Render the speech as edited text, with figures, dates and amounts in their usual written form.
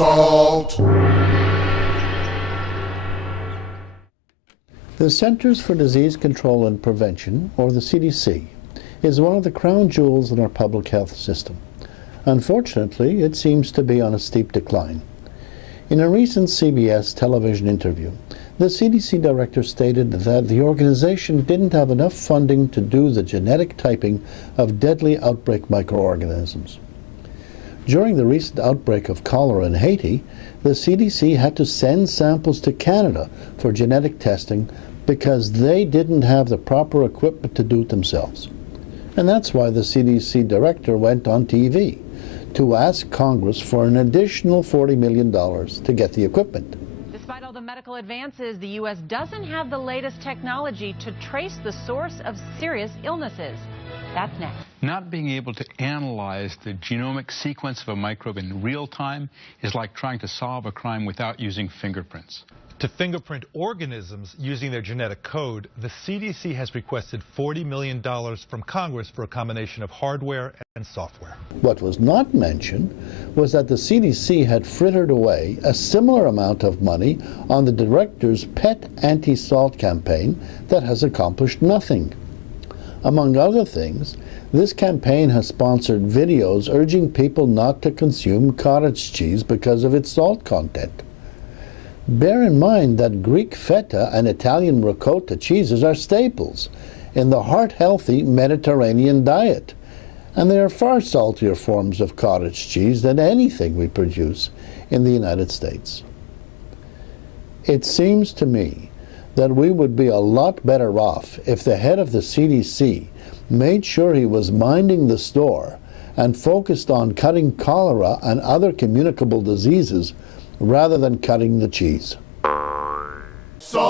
Salt. The Centers for Disease Control and Prevention, or the CDC, is one of the crown jewels in our public health system. Unfortunately, it seems to be on a steep decline. In a recent CBS television interview, the CDC director stated that the organization didn't have enough funding to do the genetic typing of deadly outbreak microorganisms. During the recent outbreak of cholera in Haiti, the CDC had to send samples to Canada for genetic testing because they didn't have the proper equipment to do it themselves. And that's why the CDC director went on TV to ask Congress for an additional $40 million to get the equipment. Despite all the medical advances, the U.S. doesn't have the latest technology to trace the source of serious illnesses. That's next. Not being able to analyze the genomic sequence of a microbe in real time is like trying to solve a crime without using fingerprints. To fingerprint organisms using their genetic code, the CDC has requested $40 million from Congress for a combination of hardware and software. What was not mentioned was that the CDC had frittered away a similar amount of money on the director's pet anti-salt campaign that has accomplished nothing. Among other things, this campaign has sponsored videos urging people not to consume cottage cheese because of its salt content. Bear in mind that Greek feta and Italian ricotta cheeses are staples in the heart-healthy Mediterranean diet, and they are far saltier forms of cottage cheese than anything we produce in the United States. It seems to me that we would be a lot better off if the head of the CDC made sure he was minding the store and focused on cutting cholera and other communicable diseases rather than cutting the cheese. Salt.